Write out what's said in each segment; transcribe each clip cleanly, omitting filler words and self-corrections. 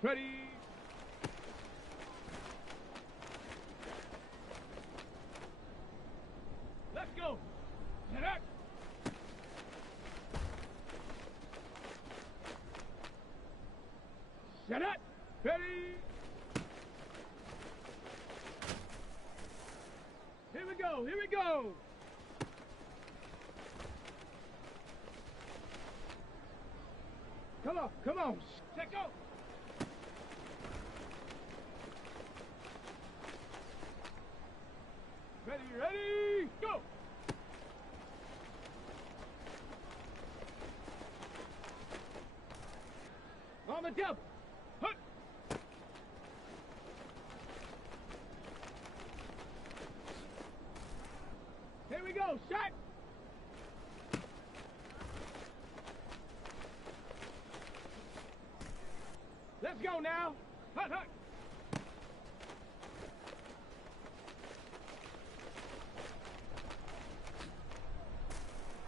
Ready. Let's go. Get up. Shut up. Ready. Here we go. Here we go. Come on. Come on. Check out. Ready, ready, go! On the double. Hut. Here we go, shot! Let's go now. Hut, hut.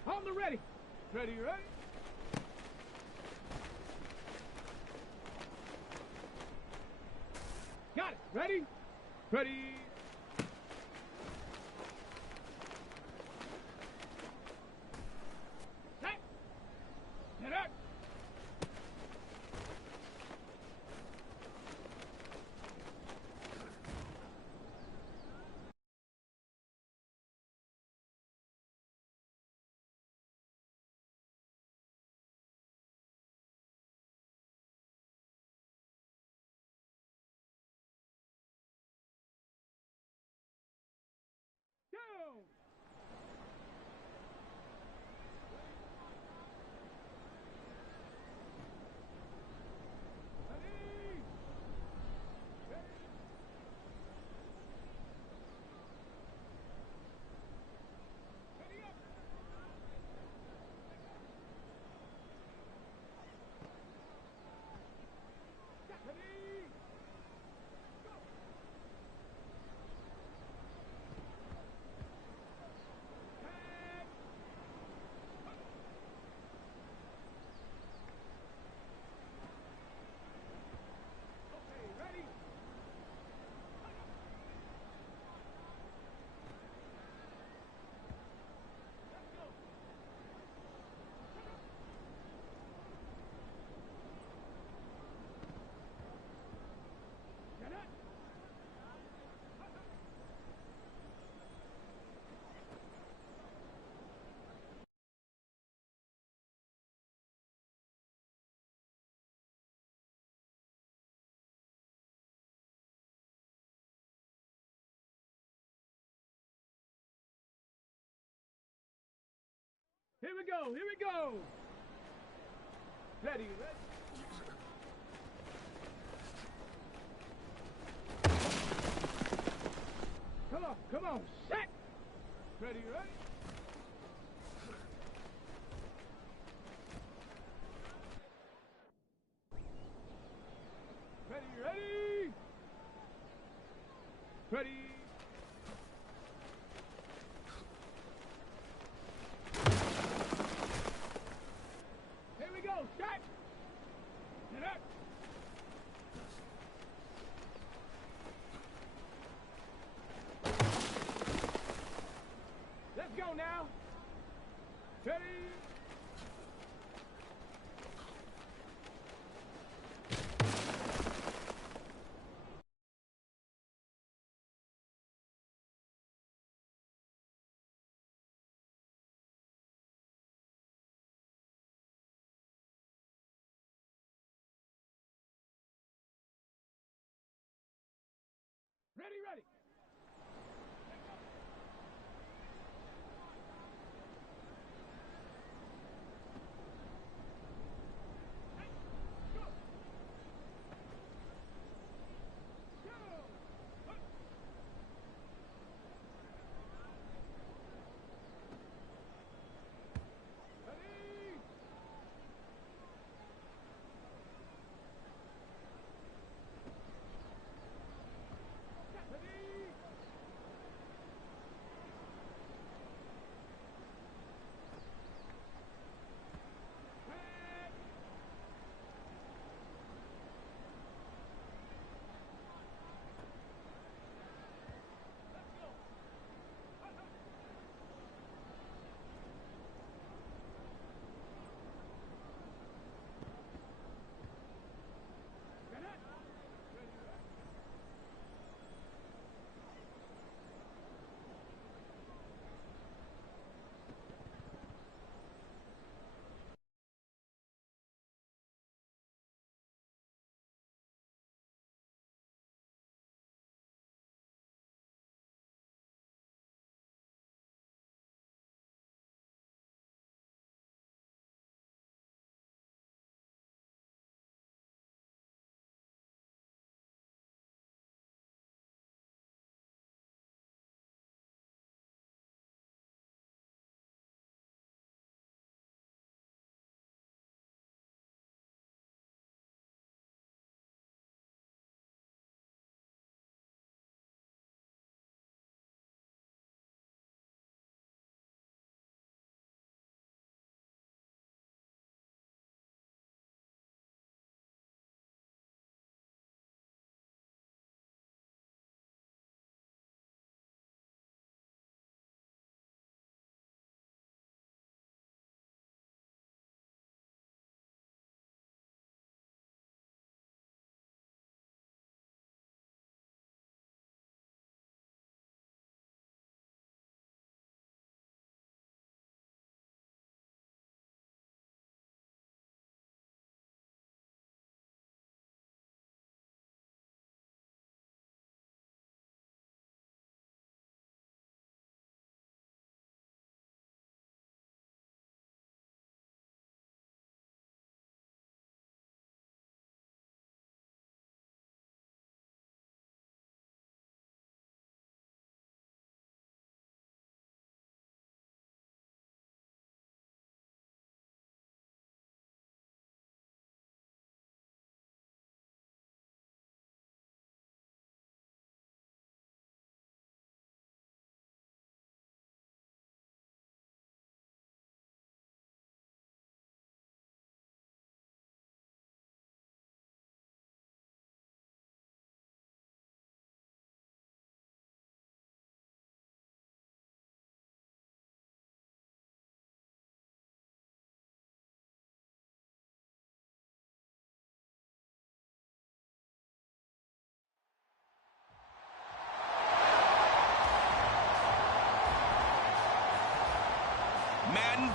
On the ready. Ready, ready. Got it. Ready? Ready. Set. Get up. Go! Ready? Ready up! Ready? Go! Okay, ready? Let's go. Get it. Here we go, here we go! Ready, ready? Come on, set! Ready, ready? Ready, ready? Ready? Here we go, shot! Get up! Let's go now! Ready? Ready, ready!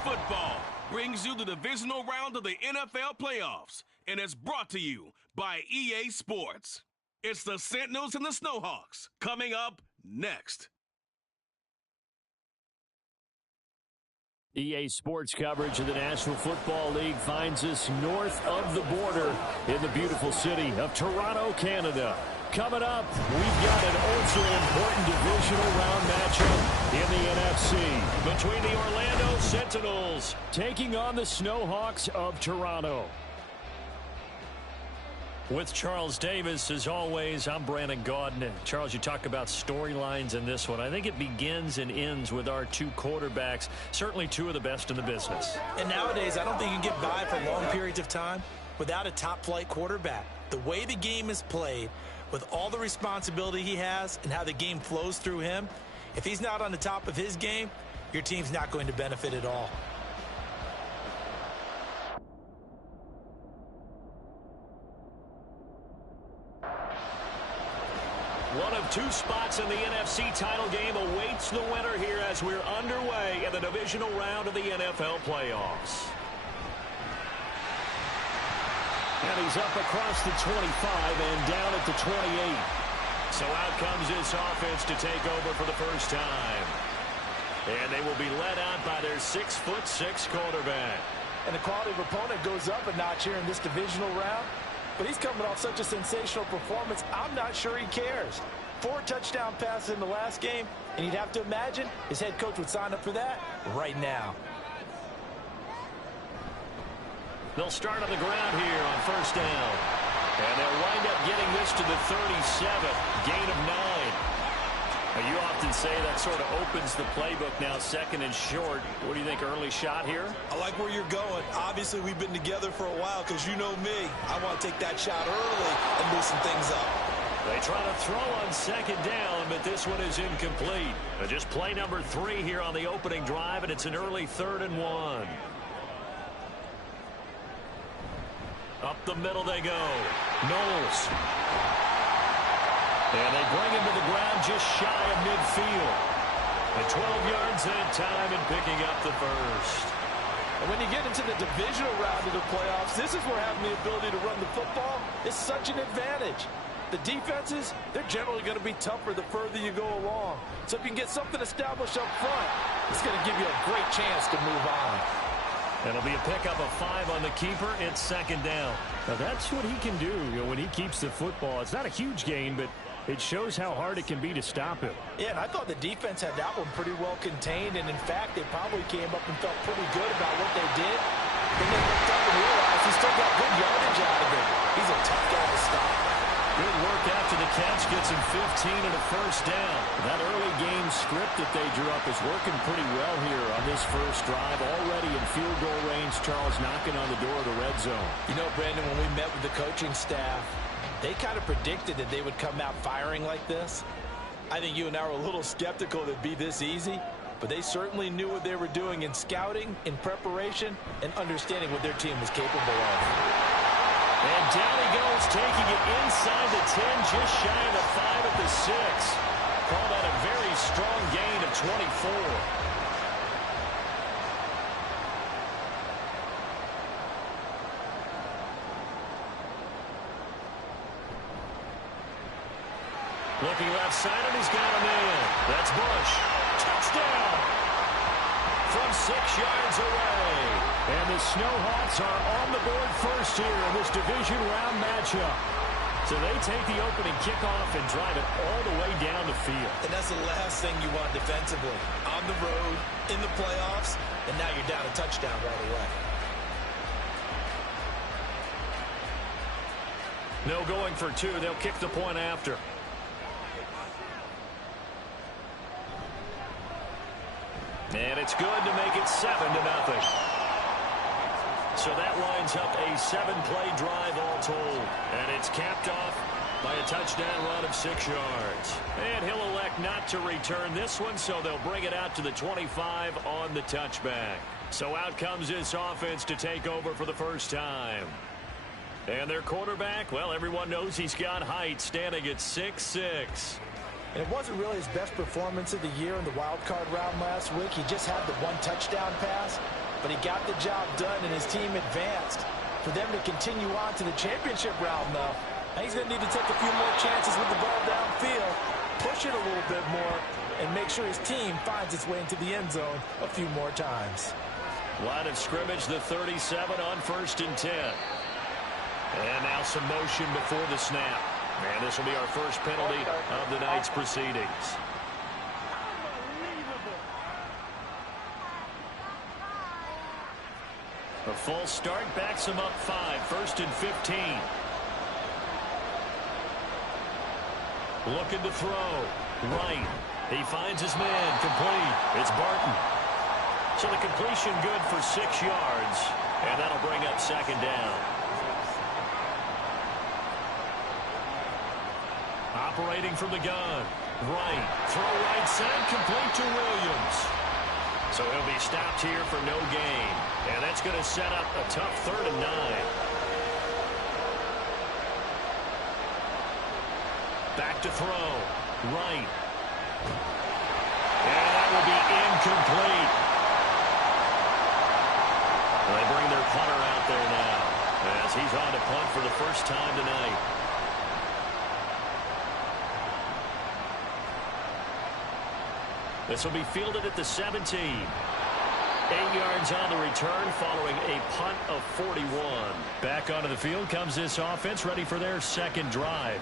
Football brings you the divisional round of the NFL playoffs, and it's brought to you by EA Sports. It's the Sentinels and the Snowhawks coming up next. EA Sports coverage of the National Football League finds us north of the border in the beautiful city of Toronto, Canada. Coming up, we've got an ultra-important divisional round matchup in the NFC between the Orlando Sentinels taking on the Snowhawks of Toronto. With Charles Davis, as always, I'm Brandon Gaudin. Charles, you talk about storylines in this one. I think it begins and ends with our two quarterbacks, certainly two of the best in the business. And nowadays, I don't think you can get by for long periods of time without a top-flight quarterback. The way the game is played, with all the responsibility he has and how the game flows through him, if he's not on the top of his game, your team's not going to benefit at all. One of two spots in the NFC title game awaits the winner here as we're underway in the divisional round of the NFL playoffs. And he's up across the 25 and down at the 28. So out comes this offense to take over for the first time. And they will be led out by their 6'6" quarterback. And the quality of opponent goes up a notch here in this divisional round. But he's coming off such a sensational performance, I'm not sure he cares. 4 touchdown passes in the last game, and you'd have to imagine his head coach would sign up for that right now. They'll start on the ground here on first down. And they'll wind up getting this to the 37, gain of 9. Now, you often say that sort of opens the playbook now, second and short. What do you think, early shot here? I like where you're going. Obviously, we've been together for a while because you know me. I want to take that shot early and loosen things up. They try to throw on second down, but this one is incomplete. Just play number 3 here on the opening drive, and it's an early 3rd and 1. Up the middle they go. Knowles. And they bring him to the ground just shy of midfield. And 12 yards that time and picking up the first. And when you get into the divisional round of the playoffs, this is where having the ability to run the football is such an advantage. The defenses, they're generally going to be tougher the further you go along. So if you can get something established up front, it's going to give you a great chance to move on. It'll be a pickup of 5 on the keeper. It's second down. Now that's what he can do, when he keeps the football. It's not a huge gain, but it shows how hard it can be to stop him. Yeah, and I thought the defense had that one pretty well contained, and in fact, they probably came up and felt pretty good about what they did. Then they looked up and realized he still got good yardage out of it. He's a tough guy to stop. Good work after the catch, gets him 15 and a first down. That early game script that they drew up is working pretty well here on this first drive. Already in field goal range, Charles knocking on the door of the red zone. You know, Brandon, when we met with the coaching staff, they kind of predicted that they would come out firing like this. I think you and I were a little skeptical that it'd be this easy, but they certainly knew what they were doing in scouting, in preparation, and understanding what their team was capable of. And down he goes, taking it inside the 10, just shy of the 5 at the 6. Call that a very strong gain of 24. Looking left side, and he's got a man. That's Bush. Touchdown! From 6 yards away. And the Snowhawks are on the board first here in this division round matchup. So they take the opening kickoff and drive it all the way down the field. And that's the last thing you want defensively. On the road, in the playoffs, and now you're down a touchdown right away. No going for 2. They'll kick the point after. And it's good to make it 7-0. So that lines up a 7-play drive all told. And it's capped off by a touchdown run of 6 yards. And he'll elect not to return this one, so they'll bring it out to the 25 on the touchback. So out comes this offense to take over for the first time. And their quarterback, well, everyone knows he's got height, standing at 6'6". And it wasn't really his best performance of the year in the wild card round last week. He just had the 1 touchdown pass. but he got the job done and his team advanced. For them to continue on to the championship round, though, he's going to need to take a few more chances with the ball downfield, push it a little bit more, and make sure his team finds its way into the end zone a few more times. Line of scrimmage, the 37 on 1st and 10. And now some motion before the snap. And this will be our first penalty of the night's proceedings. A false start backs him up 5, 1st and 15. Looking to throw. Right. He finds his man. Complete. It's Barton. So the completion good for 6 yards. And that'll bring up 2nd down. Operating from the gun. Right. Throw right side. Complete to Williams. So he'll be stopped here for no gain. And that's going to set up a tough 3rd and 9. Back to throw. Right. And that will be incomplete. They bring their punter out there now as he's on to punt for the first time tonight. This will be fielded at the 17. 8 yards on the return following a punt of 41. Back onto the field comes this offense, ready for their 2nd drive.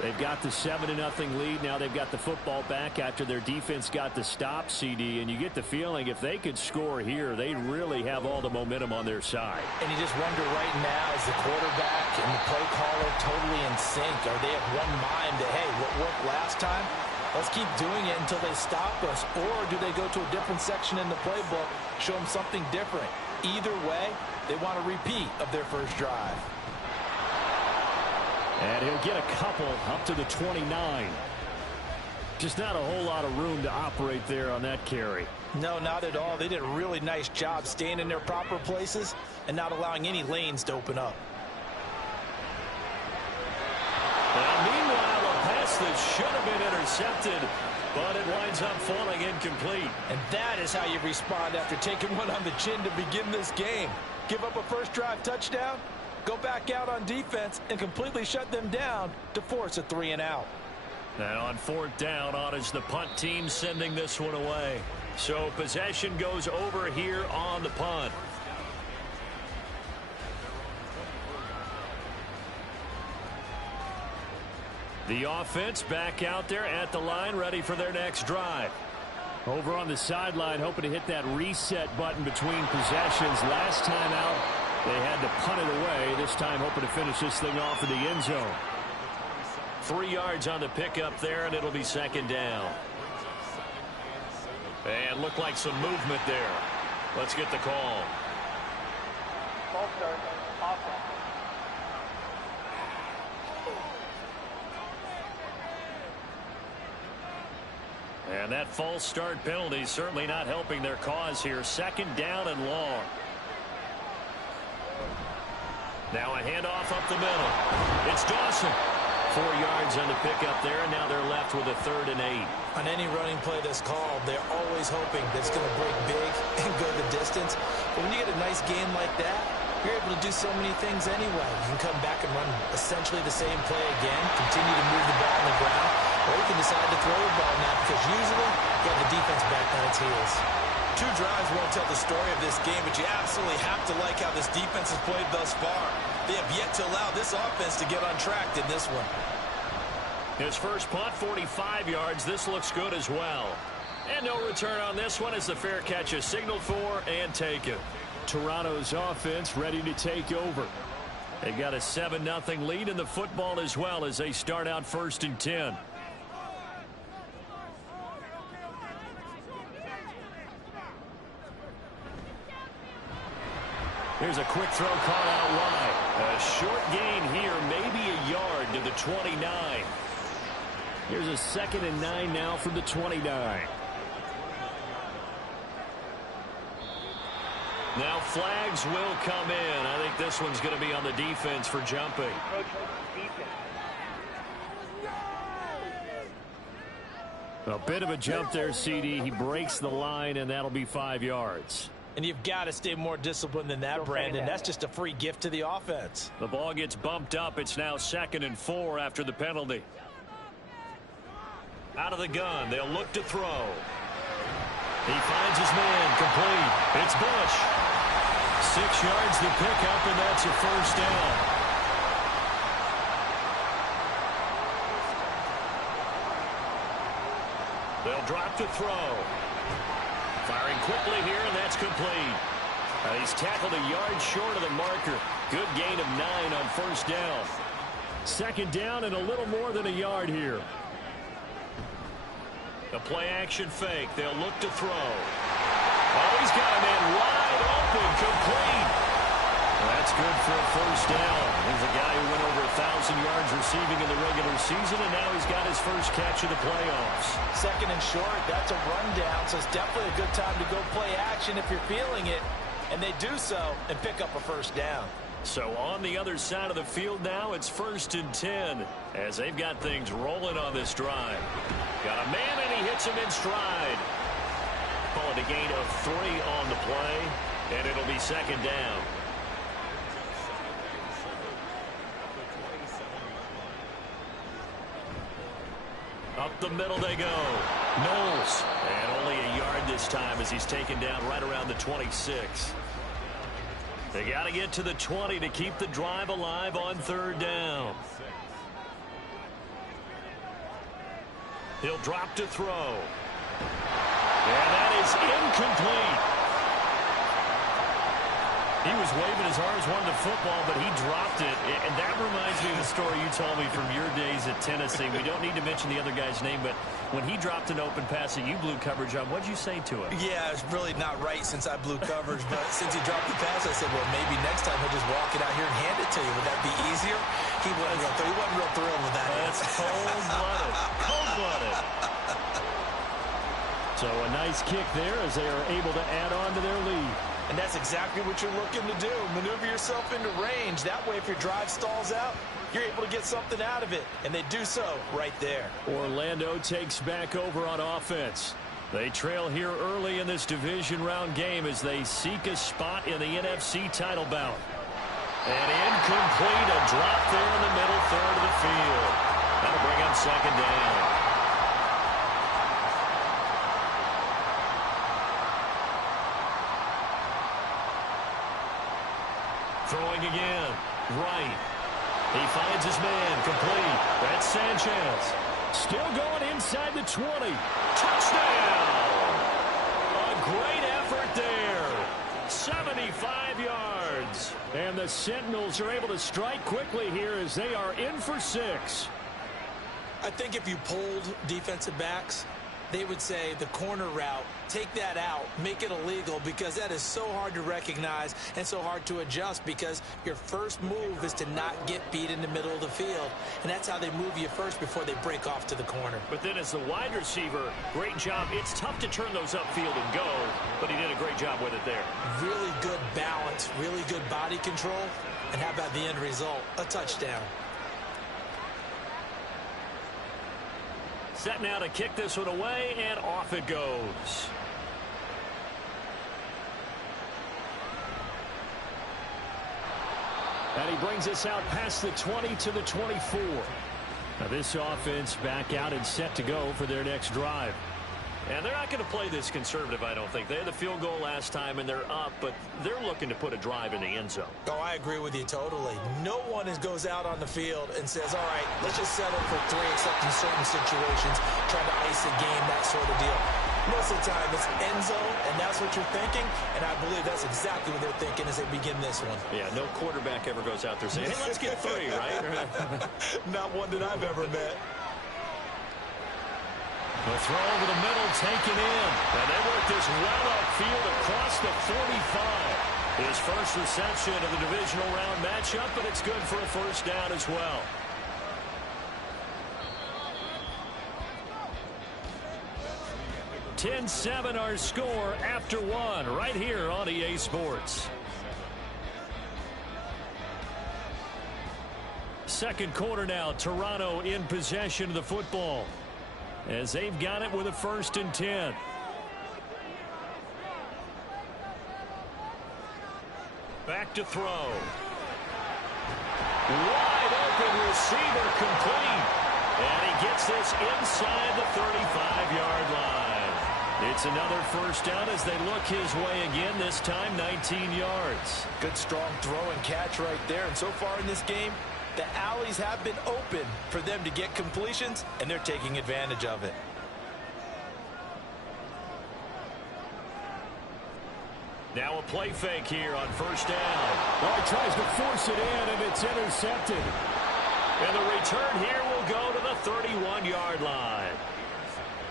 They've got the 7-0 lead. Now they've got the football back after their defense got the stop, CD. And you get the feeling if they could score here, they really have all the momentum on their side. And you just wonder right now, is the quarterback and the play caller totally in sync? Are they of one mind that, hey, what worked last time? Let's keep doing it until they stop us. Or do they go to a different section in the playbook, show them something different? Either way, they want a repeat of their first drive. And he'll get a couple up to the 29. Just not a whole lot of room to operate there on that carry. No, not at all. They did a really nice job staying in their proper places and not allowing any lanes to open up. Now, meanwhile, a pass that should have been intercepted, but it winds up falling incomplete. And that is how you respond after taking one on the chin to begin this game. Give up a first drive touchdown, go back out on defense, and completely shut them down to force a 3-and-out. And on 4th down, on is the punt team sending this one away. So possession goes over here on the punt. The offense back out there at the line, ready for their next drive. Over on the sideline, hoping to hit that reset button between possessions. Last time out, they had to punt it away. This time, hoping to finish this thing off in the end zone. 3 yards on the pickup there, and it'll be 2nd down. And looked like some movement there. Let's get the call. False start. Offense. And that false start penalty certainly not helping their cause here. 2nd down and long. Now a handoff up the middle. It's Dawson. 4 yards on the pickup there, and now they're left with a 3rd and 8. On any running play that's called, they're always hoping that it's going to break big and go the distance. But when you get a nice gain like that, you're able to do so many things anyway. You can come back and run essentially the same play again, continue to move the ball on the ground, or you can decide to throw the ball now because usually you have the defense back on its heels. 2 drives won't tell the story of this game, but you absolutely have to like how this defense has played thus far. They have yet to allow this offense to get untracked in this one. His first punt, 45 yards. This looks good as well. And no return on this one as the fair catch is signaled for and taken. Toronto's offense ready to take over. They've got a 7-0 lead in the football as well as they start out 1st and 10. Here's a quick throw caught out wide. A short gain here, maybe a yard to the 29. Here's a 2nd and 9 now from the 29. Now flags will come in. I think this one's going to be on the defense for jumping. A bit of a jump there, CD. He breaks the line, and that'll be 5 yards. And you've got to stay more disciplined than that, Brandon. That's just a free gift to the offense. The ball gets bumped up. It's now 2nd and 4 after the penalty. Out of the gun. They'll look to throw. He finds his man. Complete. It's Bush. 6 yards to pick up, and that's a first down. They'll drop to throw. Firing quickly here, and that's complete. He's tackled a yard short of the marker. Good gain of 9 on first down. 2nd down and a little more than a yard here. A play-action fake. They'll look to throw. Oh, he's got a man wide open, complete. That's good for a first down. He's a guy who went over 1,000 yards receiving in the regular season, and now he's got his first catch of the playoffs. 2nd and short, that's a rundown, so it's definitely a good time to go play action if you're feeling it. And they do so and pick up a first down. So on the other side of the field now, it's 1st and 10 as they've got things rolling on this drive. Got a man, and he hits him in stride. Call it a gain of 3 on the play, and it'll be 2nd down. Up the middle they go. Knowles. And only a yard this time as he's taken down right around the 26. They got to get to the 20 to keep the drive alive on 3rd down. He'll drop to throw. And that is incomplete. He was waving his arms, wanting the football, but he dropped it. And that reminds me of the story you told me from your days at Tennessee. We don't need to mention the other guy's name, but when he dropped an open pass that you blew coverage on, what'd you say to him? Yeah, it's really not right since I blew coverage, but since he dropped the pass, I said, well, maybe next time he'll just walk it out here and hand it to you. Would that be easier? He wasn't real thrilled with that. That's cold-blooded. Cold-blooded. So a nice kick there as they are able to add on to their lead. And that's exactly what you're looking to do. Maneuver yourself into range. That way, if your drive stalls out, you're able to get something out of it. And they do so right there. Orlando takes back over on offense. They trail here early in this division round game as they seek a spot in the NFC title bout. And incomplete, a drop there in the middle third of the field. That'll bring up 2nd down. Throwing again. Right. He finds his man. Complete. That's Sanchez. Still going inside the 20. Touchdown! A great effort there. 75 yards. And the Sentinels are able to strike quickly here as they are in for 6. I think if you polled defensive backs, they would say the corner route, take that out, make it illegal, because that is so hard to recognize and so hard to adjust, because your first move is to not get beat in the middle of the field. And that's how they move you first before they break off to the corner. But then as the wide receiver, great job. It's tough to turn those upfield and go, but he did a great job with it there. Really good balance, really good body control. And how about the end result? A touchdown. Set now to kick this one away, and off it goes. And he brings us out past the 20 to the 24. Now this offense back out and set to go for their next drive. And they're not going to play this conservative, I don't think. They had the field goal last time, and they're up, but they're looking to put a drive in the end zone. Oh, I agree with you totally. No one goes out on the field and says, all right, let's just settle for 3, except in certain situations, trying to ice a game, that sort of deal. Most of the time, it's end zone, and that's what you're thinking, and I believe that's exactly what they're thinking as they begin this one. Yeah, no quarterback ever goes out there saying, hey, let's get 3, right? Not one that I've ever met. The throw over the middle, taken in. And they work this well upfield across the 45. His first reception of the divisional round matchup, but it's good for a first down as well. (10-7) our score after 1 right here on EA Sports. Second quarter now, Toronto in possession of the football, as they've got it with a 1st and 10. look to throw. Wide open receiver complete. And he gets this inside the 35-yard line. It's another first down as they look his way again, this time 19 yards. Good, strong throw and catch right there. And so far in this game, the alleys have been open for them to get completions, and they're taking advantage of it. Now a play fake here on first down. Well, he tries to force it in, and it's intercepted. And the return here will go to the 31-yard line.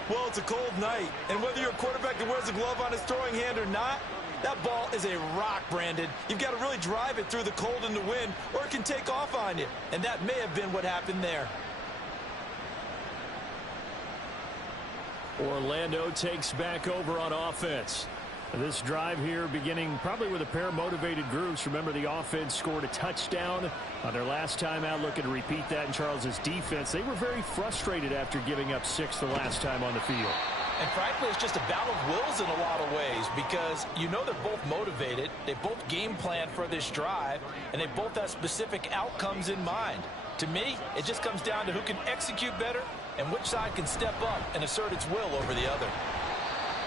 Well, it's a cold night, and whether you're a quarterback that wears a glove on his throwing hand or not, that ball is a rock, Brandon. You've got to really drive it through the cold and the wind, or it can take off on you. And that may have been what happened there. Orlando takes back over on offense. This drive here beginning probably with a pair of motivated groups. Remember, the offense scored a touchdown on their last time out, looking to repeat that in Charles's defense. They were very frustrated after giving up 6 the last time on the field. And frankly, it's just a battle of wills in a lot of ways because you know they're both motivated. They both game plan for this drive, and they both have specific outcomes in mind. To me, it just comes down to who can execute better and which side can step up and assert its will over the other.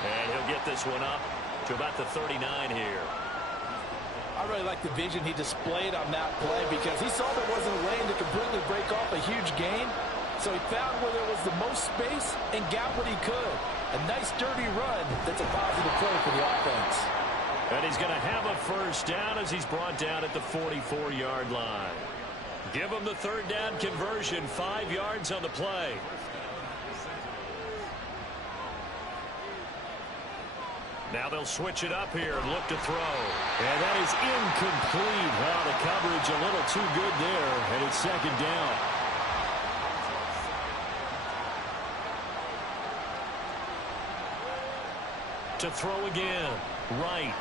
And he'll get this one up to about the 39 here. I really like the vision he displayed on that play because he saw there wasn't a lane to completely break off a huge gain. So he found where there was the most space and got what he could. A nice, dirty run that's a positive play for the offense. And he's going to have a first down as he's brought down at the 44-yard line. Give him the third down conversion, 5 yards on the play. Now they'll switch it up here and look to throw. And that is incomplete. Well, the coverage a little too good there, and it's second down. To throw again. Right.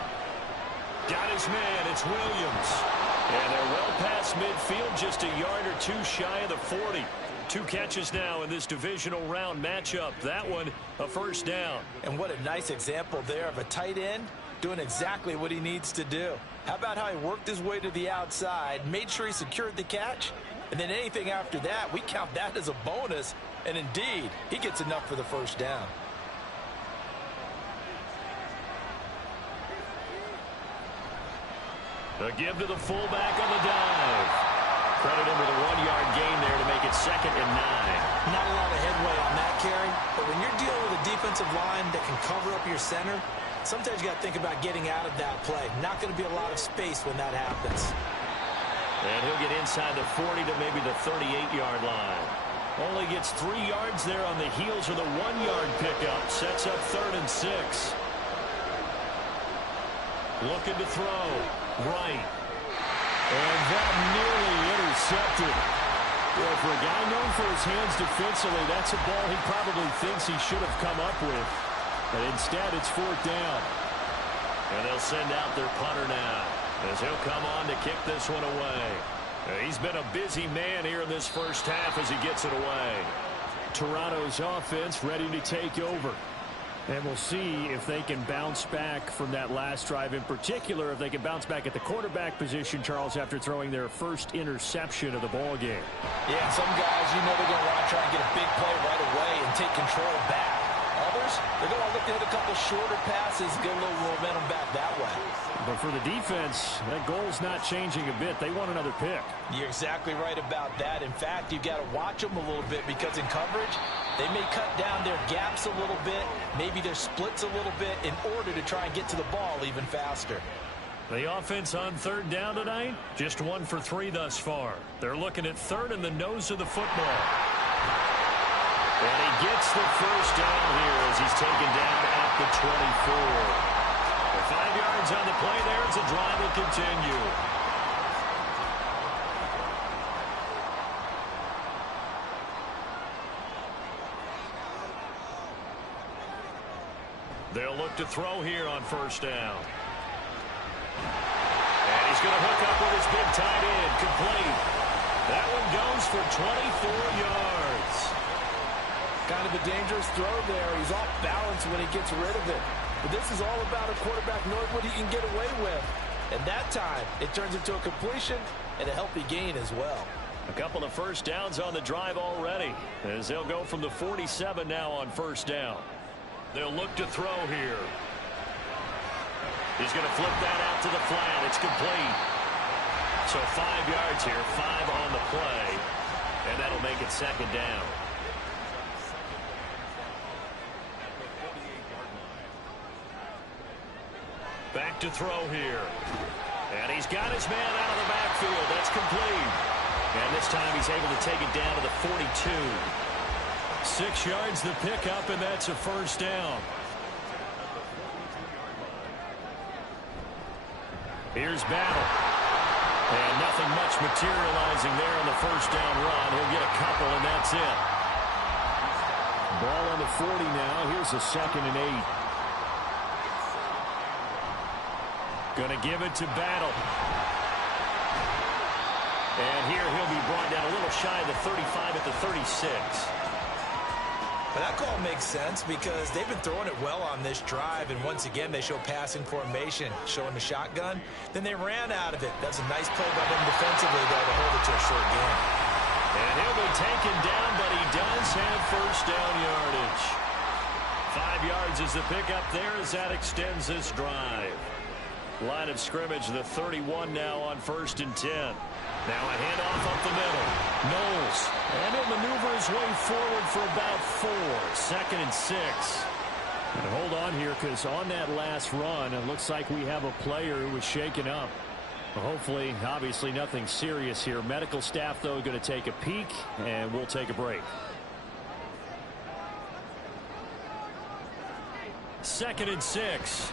Got his man. It's Williams. And they're well past midfield, just a yard or two shy of the 40. 2 catches now in this divisional round matchup. That one, a first down. And what a nice example there of a tight end doing exactly what he needs to do. How about how he worked his way to the outside, made sure he secured the catch, and then anything after that, we count that as a bonus. And indeed, he gets enough for the first down. A give to the fullback on the dive. Credit him with a 1-yard gain there to make it 2nd and 9. Not a lot of headway on that carry, but when you're dealing with a defensive line that can cover up your center, sometimes you got to think about getting out of that play. Not going to be a lot of space when that happens. And he'll get inside the 40 to maybe the 38-yard line. Only gets 3 yards there on the heels of the 1-yard pickup. Sets up 3rd and 6. Looking to throw. Right. And that nearly intercepted. Well, for a guy known for his hands defensively, that's a ball he probably thinks he should have come up with. But instead, it's 4th down. And they'll send out their punter now as he'll come on to kick this one away. He's been a busy man here in this first half as he gets it away. Toronto's offense ready to take over. And we'll see if they can bounce back from that last drive, in particular, if they can bounce back at the quarterback position, Charles, after throwing their first interception of the ball game. Yeah, some guys, you know they're going to want to try and get a big play right away and take control back. Others, they're going to look to hit a couple shorter passes, get a little momentum back that way. But for the defense, that goal's not changing a bit. They want another pick. You're exactly right about that. In fact, you've got to watch them a little bit because in coverage, they may cut down their gaps a little bit, maybe their splits a little bit in order to try and get to the ball even faster. The offense on 3rd down tonight, just 1 for 3 thus far. They're looking at 3rd in the nose of the football. And he gets the first down here as he's taken down at the 24. 5 yards on the play there as the drive will continue. They'll look to throw here on 1st down. And he's going to hook up with his big tight end, complete. That one goes for 24 yards. Kind of a dangerous throw there. He's off balance when he gets rid of it. But this is all about a quarterback knowing what he can get away with. And that time, it turns into a completion and a healthy gain as well. A couple of first downs on the drive already, as they'll go from the 47 now on first down. They'll look to throw here. He's going to flip that out to the flat. It's complete. So 5 yards here, 5 on the play, and that'll make it second down. Back to throw here. And he's got his man out of the backfield. That's complete. And this time he's able to take it down to the 42. 6 yards the pickup, and that's a first down. Here's Battle. And nothing much materializing there on the first down run. He'll get a couple, and that's it. Ball on the 40 now. Here's a 2nd and 8. Going to give it to Battle. And here he'll be brought down a little shy of the 35 at the 36. But that call makes sense because they've been throwing it well on this drive, and once again they show passing formation, showing the shotgun. Then they ran out of it. That's a nice play by them defensively there to hold it to a short game. And he'll be taken down, but he does have first down yardage. 5 yards is the pickup there as that extends this drive. Line of scrimmage, the 31 now on 1st and 10. Now a handoff up the middle. Knowles. And he'll maneuver his way forward for about 4. 2nd and 6. And hold on here, because on that last run, it looks like we have a player who was shaken up. Hopefully, obviously nothing serious here. Medical staff, though, going to take a peek, and we'll take a break. 2nd and 6.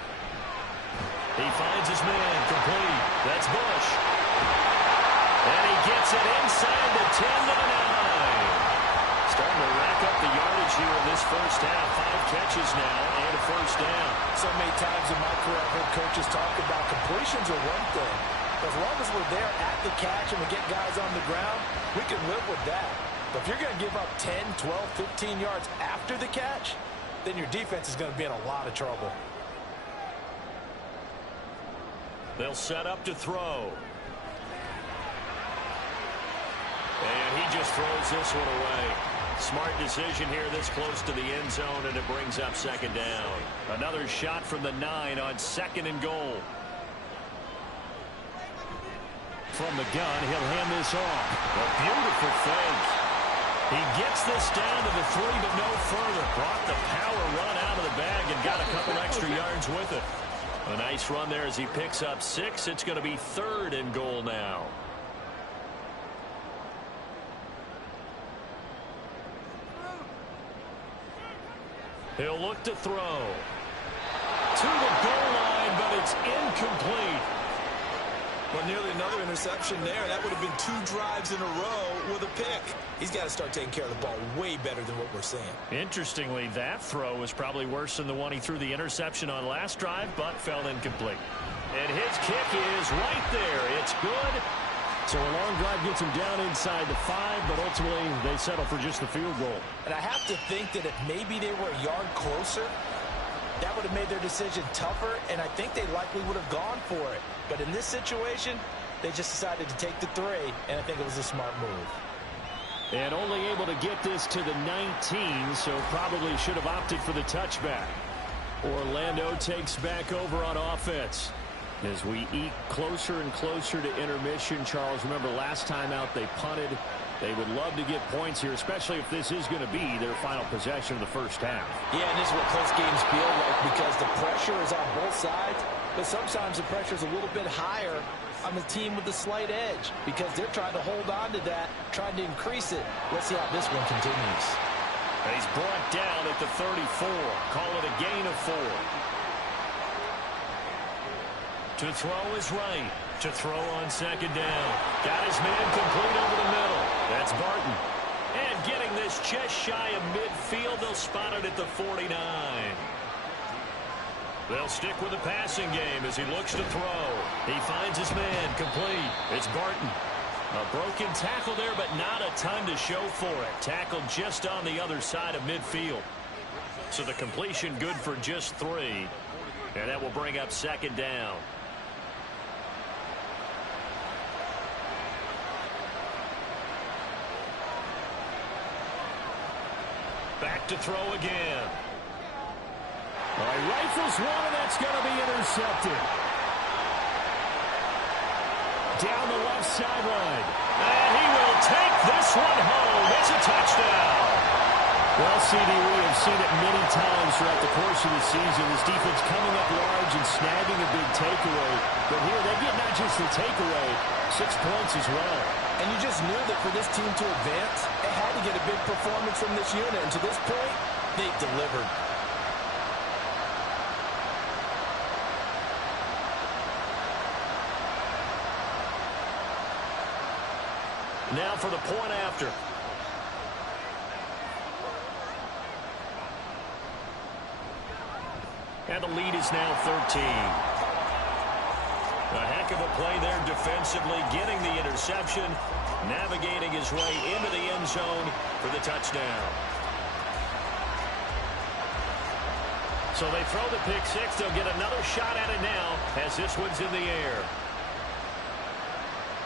He finds his man, complete. That's Bush. And he gets it inside the 10 to the 9. Starting to rack up the yardage here in this first half. 5 catches now and a first down. So many times in my career I've heard coaches talk about completions are one thing. But as long as we're there at the catch and we get guys on the ground, we can live with that. But if you're going to give up 10, 12, 15 yards after the catch, then your defense is going to be in a lot of trouble. They'll set up to throw. And he just throws this one away. Smart decision here this close to the end zone, and it brings up second down. Another shot from the 9 on 2nd and goal. From the gun, he'll hand this off. A beautiful fake. He gets this down to the 3, but no further. Brought the power run out of the bag and got a couple extra yards with it. A nice run there as he picks up 6. It's going to be 3rd and goal now. He'll look to throw. To the goal line, but it's incomplete. Well, nearly another interception there. That would have been 2 drives in a row with a pick. He's got to start taking care of the ball way better than what we're seeing. Interestingly, that throw was probably worse than the one he threw the interception on last drive, but fell incomplete. And his kick is right there. It's good. So a long drive gets him down inside the 5, but ultimately they settle for just the field goal. And I have to think that if maybe they were a yard closer, that would have made their decision tougher, and I think they likely would have gone for it. But in this situation, they just decided to take the 3, and I think it was a smart move. And only able to get this to the 19, so probably should have opted for the touchback. Orlando takes back over on offense. As we eke closer and closer to intermission, Charles, remember last time out they punted. They would love to get points here, especially if this is going to be their final possession of the first half. Yeah, and this is what close games feel like because the pressure is on both sides, but sometimes the pressure is a little bit higher on the team with the slight edge because they're trying to hold on to that, trying to increase it. Let's see how this one continues. And he's brought down at the 34. Call it a gain of 4. To throw is right. To throw on second down. Got his man complete over the middle. That's Barton. And getting this just shy of midfield, they'll spot it at the 49. They'll stick with the passing game as he looks to throw. He finds his man complete. It's Barton. A broken tackle there, but not a ton to show for it. Tackled just on the other side of midfield. So the completion good for just 3. And that will bring up second down. Back to throw again. All right, rifles one, and that's going to be intercepted. Down the left sideline. And he will take this one home. It's a touchdown. Well, CD, we have seen it many times throughout the course of the season. This defense coming up large and snagging a big takeaway. But here, they get not just the takeaway, 6 points as well. And you just knew that for this team to advance, they had to get a big performance from this unit. And to this point, they delivered. Now for the point after. And the lead is now 13. A heck of a play there defensively, getting the interception, navigating his way into the end zone for the touchdown. So they throw the pick six. They'll get another shot at it now as this one's in the air.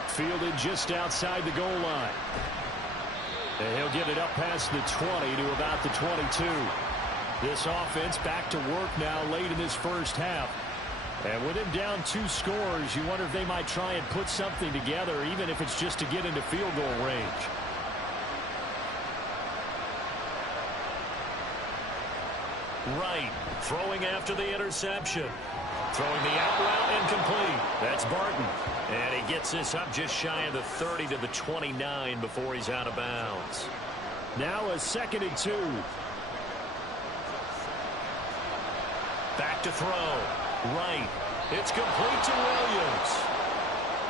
Fielded just outside the goal line. And he'll get it up past the 20 to about the 22. This offense back to work now late in this first half. And with him down 2 scores, you wonder if they might try and put something together, even if it's just to get into field goal range. Right, throwing after the interception. Throwing the out route incomplete. That's Barton. And he gets this up just shy of the 30 to the 29 before he's out of bounds. Now a 2nd and 2. Back to throw. Right. It's complete to Williams.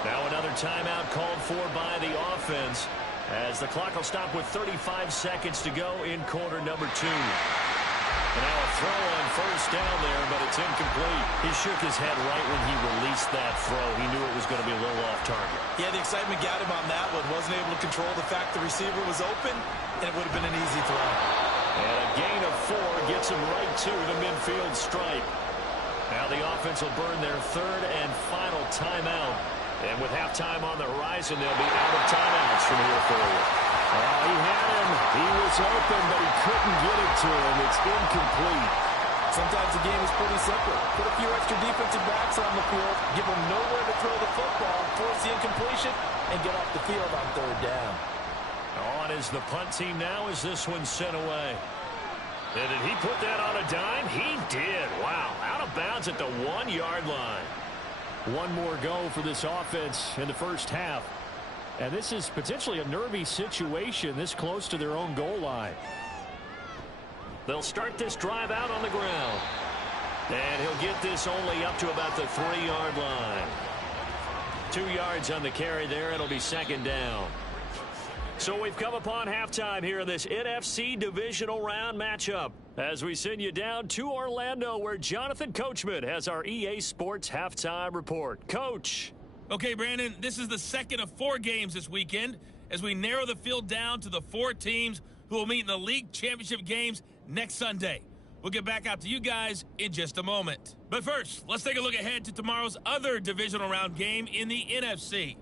Now another timeout called for by the offense as the clock will stop with 35 seconds to go in quarter number 2. And now a throw on first down there, but it's incomplete. He shook his head right when he released that throw. He knew it was going to be a little off target. Yeah, the excitement got him on that one. Wasn't able to control the fact the receiver was open, and it would have been an easy throw. And a gain of 4 gets him right to the midfield stripe. Now the offense will burn their 3rd and final timeout. And with halftime on the horizon, they'll be out of timeouts from here forward. He had him. He was open, but he couldn't get it to him. It's incomplete. Sometimes the game is pretty simple. Put a few extra defensive backs on the field, give them nowhere to throw the football, force the incompletion, and get off the field on 3rd down. On is the punt team now as this one's sent away. And did he put that on a dime? He did. Wow. Out of bounds at the 1-yard line. One more go for this offense in the first half. And this is potentially a nervy situation this close to their own goal line. They'll start this drive out on the ground. And he'll get this only up to about the 3-yard line. 2 yards on the carry there. It'll be 2nd down. So we've come upon halftime here in this NFC divisional round matchup as we send you down to Orlando where Jonathan Coachman has our EA Sports halftime report. Coach. Okay, Brandon, this is the 2nd of 4 games this weekend as we narrow the field down to the 4 teams who will meet in the league championship games next Sunday. We'll get back out to you guys in just a moment. But first, let's take a look ahead to tomorrow's other divisional round game in the NFC.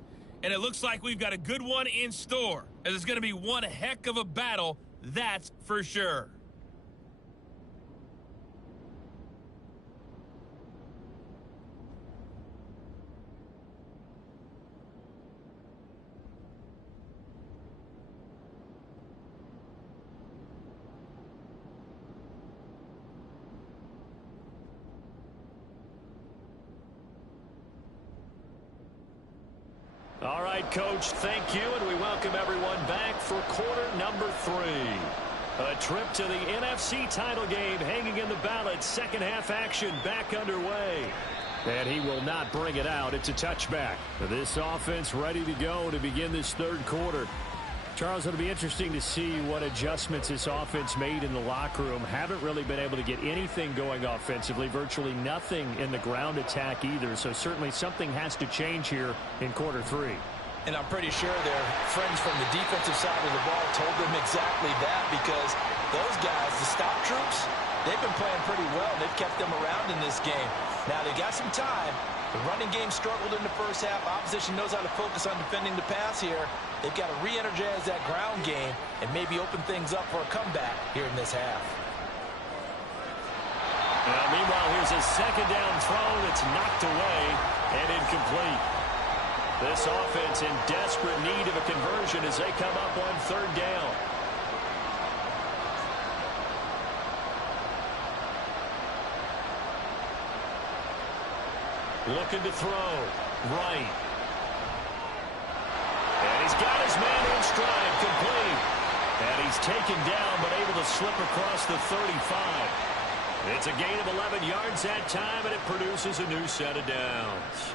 And it looks like we've got a good one in store, as it's going to be one heck of a battle, that's for sure. All right, Coach, thank you, and we welcome everyone back for quarter number 3. A trip to the NFC title game hanging in the balance. 2nd half action back underway. And he will not bring it out. It's a touchback. This offense ready to go to begin this 3rd quarter. Charles, it'll be interesting to see what adjustments this offense made in the locker room. Haven't really been able to get anything going offensively, virtually nothing in the ground attack either. So certainly something has to change here in quarter 3. And I'm pretty sure their friends from the defensive side of the ball told them exactly that, because those guys, the stop troops, they've been playing pretty well. They've kept them around in this game. Now, they got some time. The running game struggled in the first half. Opposition knows how to focus on defending the pass here. They've got to re-energize that ground game and maybe open things up for a comeback here in this half. Meanwhile, here's a second down throw that's knocked away and incomplete. This offense in desperate need of a conversion as they come up on third down. Looking to throw. Right. And he's got his man in stride, complete. And he's taken down, but able to slip across the 35. It's a gain of 11 yards that time, and it produces a new set of downs.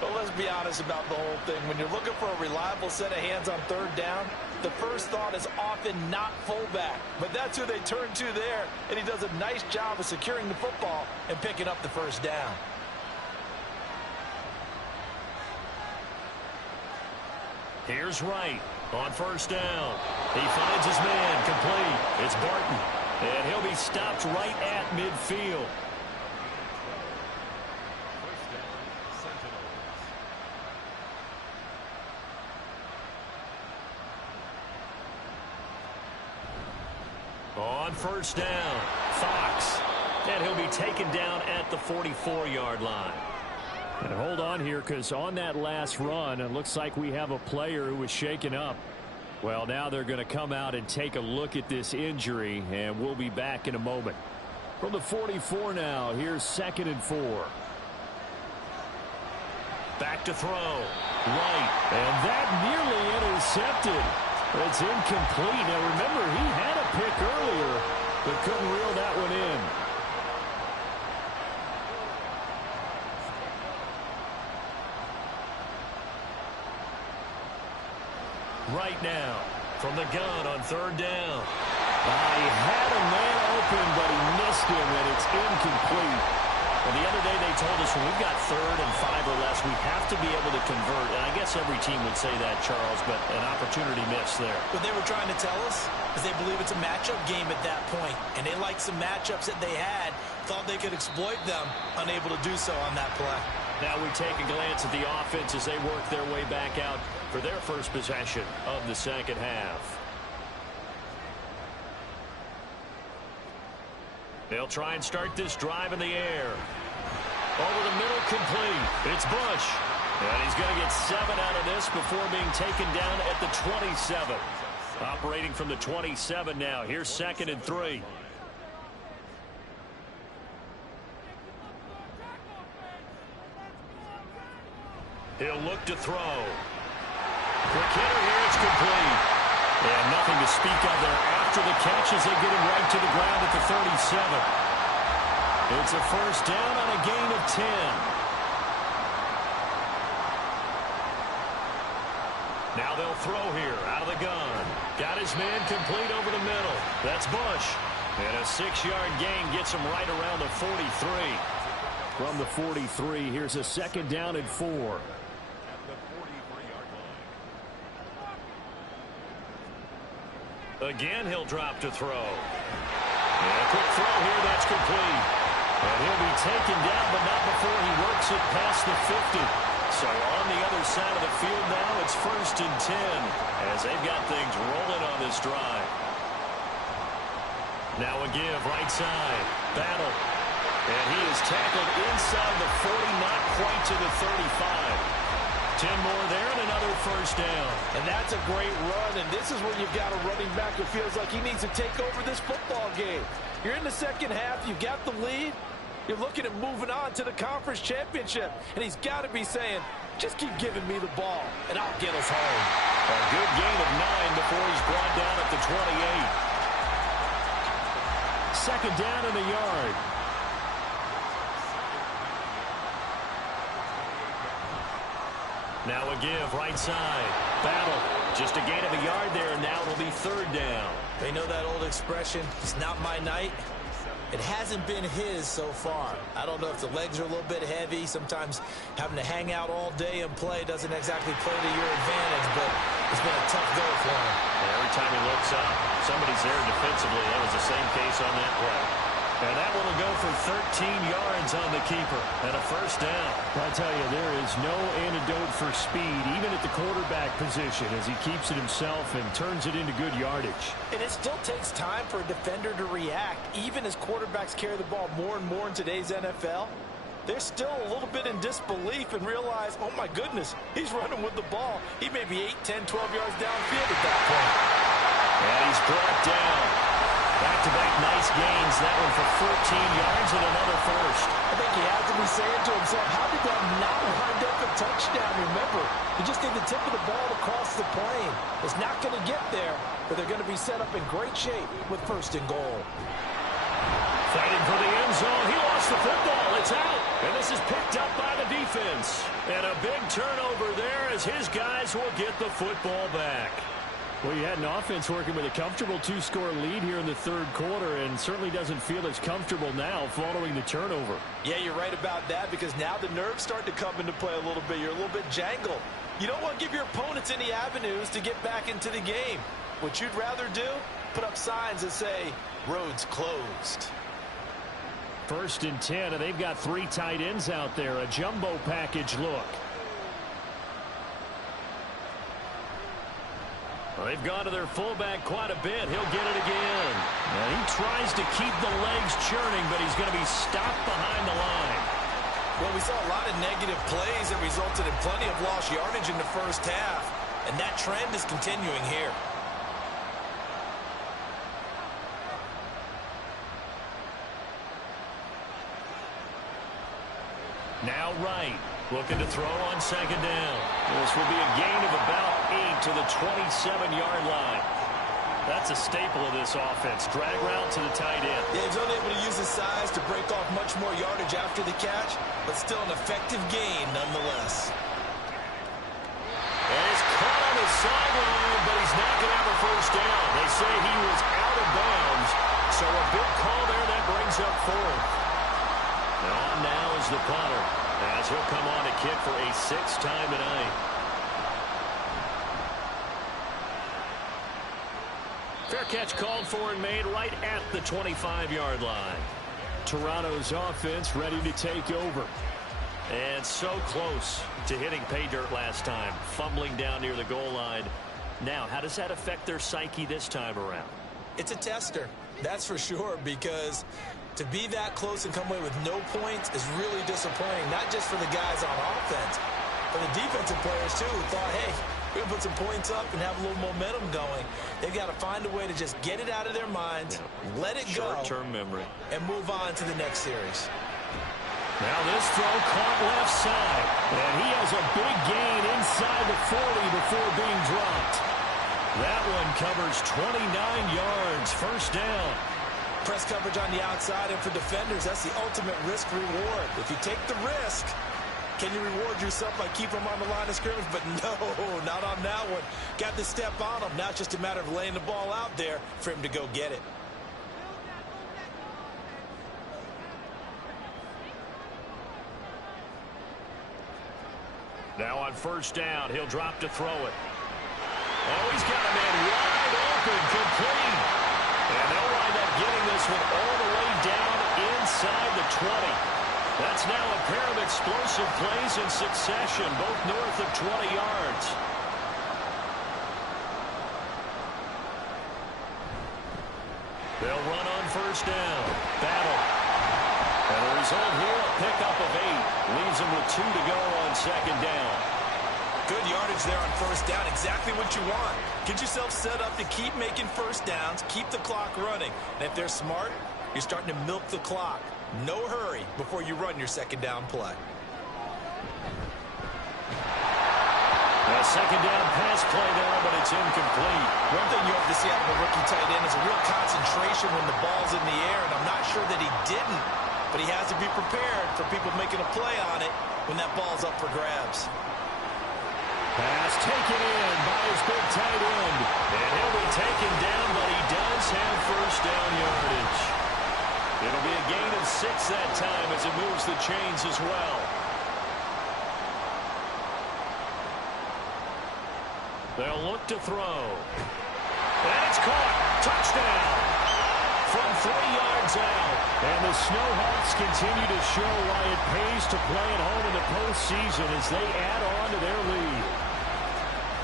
Well, let's be honest about the whole thing. When you're looking for a reliable set of hands on third down, the first thought is often not fullback. But that's who they turn to there, and he does a nice job of securing the football and picking up the first down. Here's Wright on first down. He finds his man, complete. It's Barton, and he'll be stopped right at midfield. On first down, Fox, and he'll be taken down at the 44-yard line. And hold on here, because on that last run, it looks like we have a player who was shaken up. Well, now they're going to come out and take a look at this injury, and we'll be back in a moment. From the 44 now, here's 2nd and 4. Back to throw. Right. And that nearly intercepted. It's incomplete. Now, remember, he had a pick earlier, but couldn't reel that one in. Right now, from the gun on third down. He had a man open, but he missed him, and it's incomplete. Well, the other day they told us when we've got 3rd and 5 or less, we have to be able to convert. And I guess every team would say that, Charles, but an opportunity missed there. What they were trying to tell us is they believe it's a matchup game at that point, and they liked some matchups that they had, thought they could exploit them, unable to do so on that play. Now we take a glance at the offense as they work their way back out for their first possession of the second half. They'll try and start this drive in the air. Over the middle, complete. It's Bush. And he's going to get 7 out of this before being taken down at the 27. Operating from the 27 now. Here's 2nd and 3. He'll look to throw. Quick hitter here, it's complete. And nothing to speak of there after the catch as they get him right to the ground at the 37. It's a first down on a gain of 10. Now they'll throw here out of the gun. Got his man complete over the middle. That's Bush. And a 6-yard gain gets him right around the 43. From the 43, here's a 2nd down and 4. Again, he'll drop to throw. And a quick throw here, that's complete. And he'll be taken down, but not before he works it past the 50. So on the other side of the field now, it's 1st and 10 as they've got things rolling on this drive. Now a give, right side. Battle. And he is tackled inside the 40, not quite to the 35. 10 more there and another first down. And that's a great run, and this is where you've got a running back who feels like he needs to take over this football game. You're in the second half, you've got the lead, you're looking at moving on to the conference championship, and he's got to be saying, just keep giving me the ball, and I'll get us home. A good gain of 9 before he's brought down at the 28. 2nd down in the yard. Now a give, right side. Battle. Just a gain of a yard there, and now it'll be 3rd down. They know that old expression, it's not my night. It hasn't been his so far. I don't know if the legs are a little bit heavy. Sometimes having to hang out all day and play doesn't exactly play to your advantage, but it's been a tough go for him. And every time he looks up, somebody's there defensively. That was the same case on that play. And that one will go for 13 yards on the keeper and a first down. I tell you, there is no antidote for speed, even at the quarterback position, as he keeps it himself and turns it into good yardage. And it still takes time for a defender to react, even as quarterbacks carry the ball more and more in today's NFL. They're still a little bit in disbelief and realize, oh my goodness, he's running with the ball. He may be 8, 10, 12 yards downfield at that point. And he's brought down. Back-to-back nice gains. That one for 14 yards and another first. I think he has to be saying to himself, how did that not wind up a touchdown? Remember, you just need the tip of the ball to cross the plane. It's not going to get there, but they're going to be set up in great shape with first and goal. Fighting for the end zone. He lost the football. It's out. And this is picked up by the defense. And a big turnover there as his guys will get the football back. Well, you had an offense working with a comfortable 2-score lead here in the third quarter and certainly doesn't feel as comfortable now following the turnover. Yeah, you're right about that because now the nerves start to come into play a little bit. You're a little bit jangled. You don't want to give your opponents any avenues to get back into the game. What you'd rather do, put up signs that say, roads closed. 1st and 10, and they've got 3 tight ends out there. A jumbo package look. Well, they've gone to their fullback quite a bit. He'll get it again. Now he tries to keep the legs churning, but he's going to be stopped behind the line. Well, we saw a lot of negative plays that resulted in plenty of lost yardage in the first half, and that trend is continuing here. Now right. Looking to throw on 2nd down. This will be a gain of about 8 to the 27-yard line. That's a staple of this offense. Drag route to the tight end. Yeah, he's only able to use his size to break off much more yardage after the catch, but still an effective gain nonetheless. And he's caught on the sideline, but he's not going to have a first down. They say he was out of bounds, so a big call there that brings up 4th. On now is the punter, as he'll come on to kick for a 6th time tonight. Fair catch called for and made right at the 25-yard line. Toronto's offense ready to take over. And so close to hitting pay dirt last time, fumbling down near the goal line. Now, how does that affect their psyche this time around? It's a tester, that's for sure, because to be that close and come away with no points is really disappointing, not just for the guys on offense, but the defensive players, too, who thought, hey, we're going to put some points up and have a little momentum going. They've got to find a way to just get it out of their minds, let it go, short-term memory, and move on to the next series. Now this throw caught left side, and he has a big gain inside the 40 before being dropped. That one covers 29 yards, first down. Press coverage on the outside, and for defenders, that's the ultimate risk-reward. If you take the risk, can you reward yourself by keeping them on the line of scrimmage? But no, not on that one. Got to step on them. Now it's just a matter of laying the ball out there for him to go get it. Now on first down, he'll drop to throw it. Oh, he's got a man wide open, complete. And they'll wind up getting this one all the way down inside the 20. That's now a pair of explosive plays in succession, both north of 20 yards. They'll run on first down. Battle. And the result here, a pickup of 8. Leaves them with 2 to go on 2nd down. Good yardage there on first down. Exactly what you want. Get yourself set up to keep making first downs, keep the clock running. And if they're smart, you're starting to milk the clock. No hurry before you run your 2nd down play. A 2nd down pass play there, but it's incomplete. One thing you have to see out of a rookie tight end is a real concentration when the ball's in the air, and I'm not sure that he didn't, but he has to be prepared for people making a play on it when that ball's up for grabs. Pass taken in by his big tight end. And he'll be taken down, but he does have first down yardage. It'll be 6 that time as it moves the chains as well. They'll look to throw. And it's caught. Touchdown. From 3 yards out. And the Snowhawks continue to show why it pays to play at home in the postseason as they add on to their lead.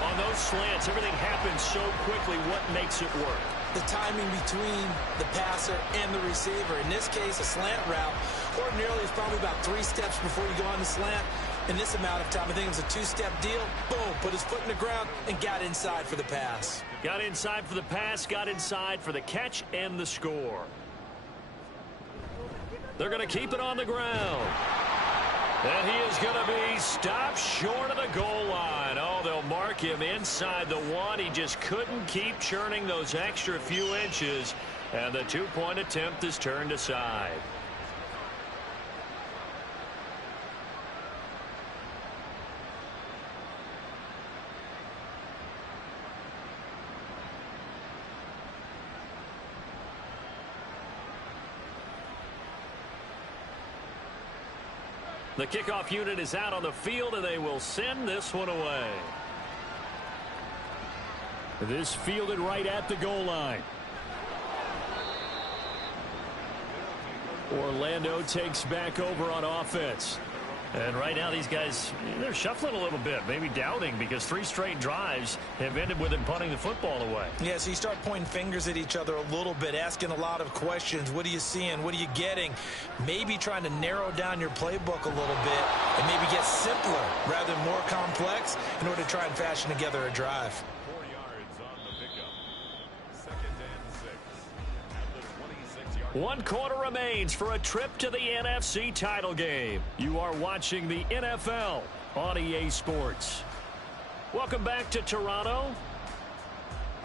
On those slants, everything happens so quickly. What makes it work? The timing between the passer and the receiver. In this case, a slant route ordinarily is probably about 3 steps before you go on the slant. In this amount of time, I think it was a 2-step deal. Boom, put his foot in the ground and got inside for the pass. Got inside for the pass, got inside for the catch and the score. They're going to keep it on the ground. And he is going to be stopped short of the goal line. Oh, they'll mark him inside the 1. He just couldn't keep churning those extra few inches. And the 2-point attempt is turned aside. The kickoff unit is out on the field, and they will send this one away. This fielded right at the goal line. Orlando takes back over on offense. And right now these guys, they're shuffling a little bit, maybe doubting, because 3 straight drives have ended with them punting the football away. Yeah, so you start pointing fingers at each other a little bit, asking a lot of questions. What are you seeing? What are you getting? Maybe trying to narrow down your playbook a little bit and maybe get simpler rather than more complex in order to try and fashion together a drive. 4 yards on the pickup. 2nd and 6. At the 26-yard. 1 quarter remains for a trip to the NFC title game. You are watching the NFL on EA Sports. Welcome back to Toronto.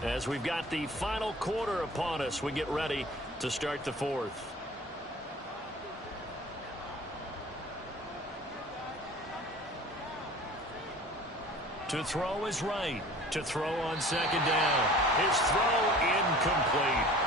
As we've got the final quarter upon us, we get ready to start the 4th. To throw is right. To throw on 2nd down. His throw incomplete.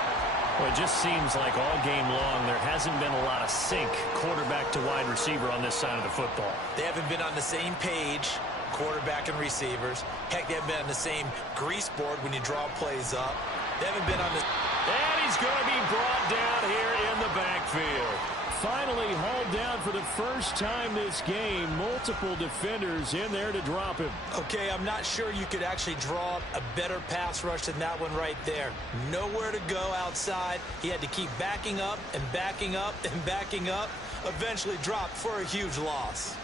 Well, it just seems like all game long there hasn't been a lot of sync quarterback to wide receiver on this side of the football. They haven't been on the same page, quarterback and receivers. Heck, they haven't been on the same grease board when you draw plays up. They haven't been on the... And he's going to be brought down here in the backfield. Finally hauled down for the first time this game. Multiple defenders in there to drop him. Okay, I'm not sure you could actually draw a better pass rush than that one right there. Nowhere to go outside. He had to keep backing up and backing up and backing up. Eventually dropped for a huge loss.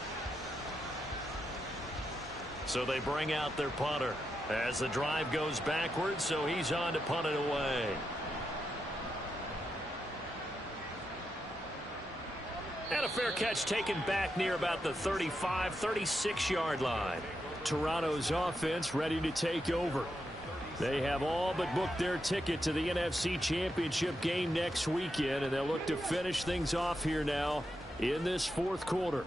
So they bring out their punter as the drive goes backwards, so he's on to punt it away. And a fair catch taken back near about the 35, 36-yard line. Toronto's offense ready to take over. They have all but booked their ticket to the NFC Championship game next weekend, and they'll look to finish things off here now in this 4th quarter.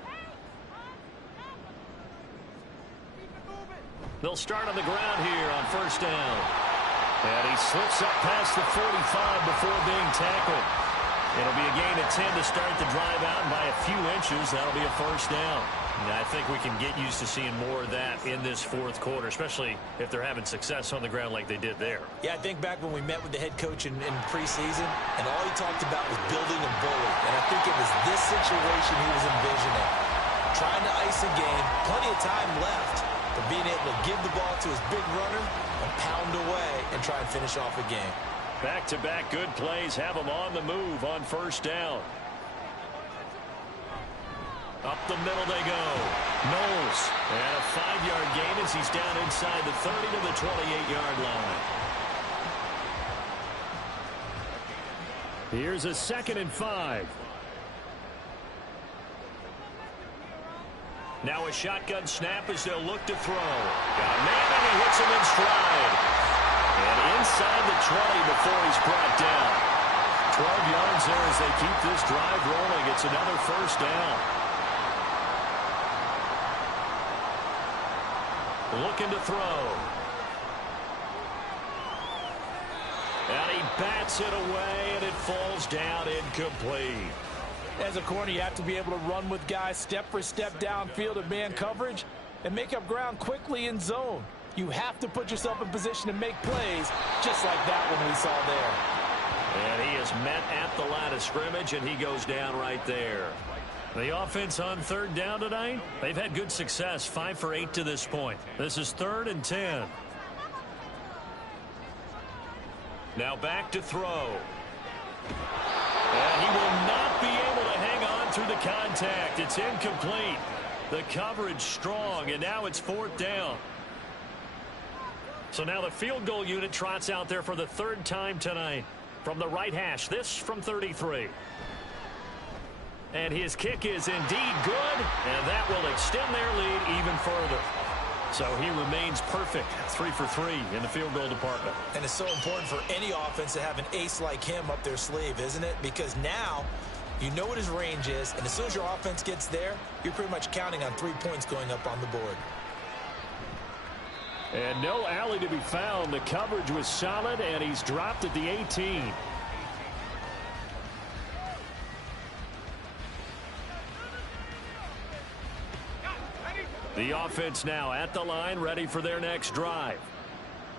They'll start on the ground here on 1st down. And he slips up past the 45 before being tackled. It'll be a gain of 10 to start the drive out, and by a few inches, that'll be a 1st down. And I think we can get used to seeing more of that in this 4th quarter, especially if they're having success on the ground like they did there. Yeah, I think back when we met with the head coach in preseason, and all he talked about was building a bully. And I think it was this situation he was envisioning. Trying to ice a game, plenty of time left, but being able to give the ball to his big runner and pound away and try and finish off a game. Back-to-back good plays have him on the move on 1st down. Up the middle they go. Knowles. And a 5-yard gain as he's down inside the 30 to the 28-yard line. Here's a 2nd and 5. Now a shotgun snap as they'll look to throw. Got a man and he hits him in stride. And inside the 20 before he's brought down. 12 yards there as they keep this drive rolling. It's another 1st down. Looking to throw. And he bats it away, and it falls down incomplete. As a corner, you have to be able to run with guys step for step downfield in man coverage and make up ground quickly in zone. You have to put yourself in position to make plays, just like that one we saw there. And he is met at the line of scrimmage, and he goes down right there. The offense on third down tonight, they've had good success, 5 for 8 to this point. This is 3rd and 10. Now back to throw. And he will not be able to hang on through the contact. It's incomplete. The coverage strong, and now it's 4th down. So now the field goal unit trots out there for the 3rd time tonight. From the right hash, this from 33. And his kick is indeed good, and that will extend their lead even further. So he remains perfect, 3 for 3 in the field goal department. And it's so important for any offense to have an ace like him up their sleeve, isn't it? Because now you know what his range is, and as soon as your offense gets there, you're pretty much counting on 3 points going up on the board. And no alley to be found. The coverage was solid, and he's dropped at the 18. The offense now at the line, ready for their next drive.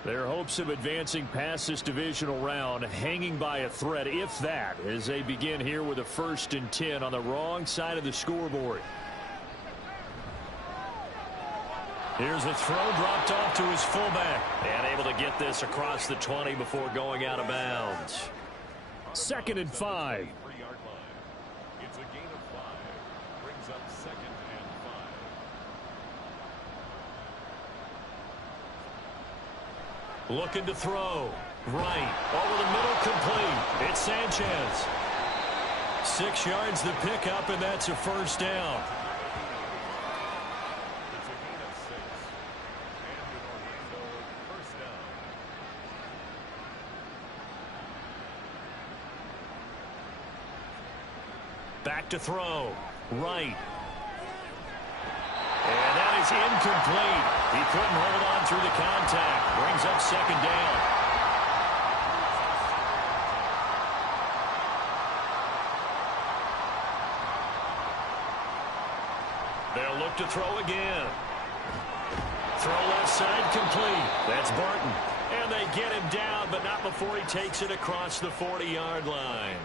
Their hopes of advancing past this divisional round hanging by a thread, if that, as they begin here with a 1st and 10 on the wrong side of the scoreboard. Here's a throw dropped off to his fullback. And able to get this across the 20 before going out of bounds. 2nd and 5. 3-yard line. It's a gain of 5. Brings up 2nd and 5. Looking to throw. Right. Over the middle, complete. It's Sanchez. 6 yards the pickup, and that's a 1st down. It's a gain of 6. And an Orlando 1st down. Back to throw. Right. And that is incomplete. He couldn't hold on through the contact. Brings up 2nd down. They'll look to throw again. Throw left side complete. That's Barton. And they get him down, but not before he takes it across the 40-yard line.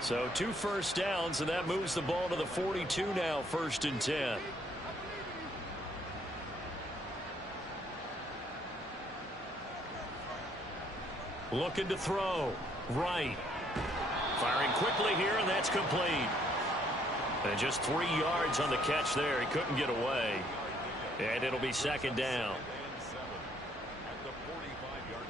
So 2 1st downs, and that moves the ball to the 42 now, 1st and 10. Looking to throw. Right. Firing quickly here, and that's complete. And just 3 yards on the catch there. He couldn't get away. And it'll be 2nd down. And 7 at the 45-yard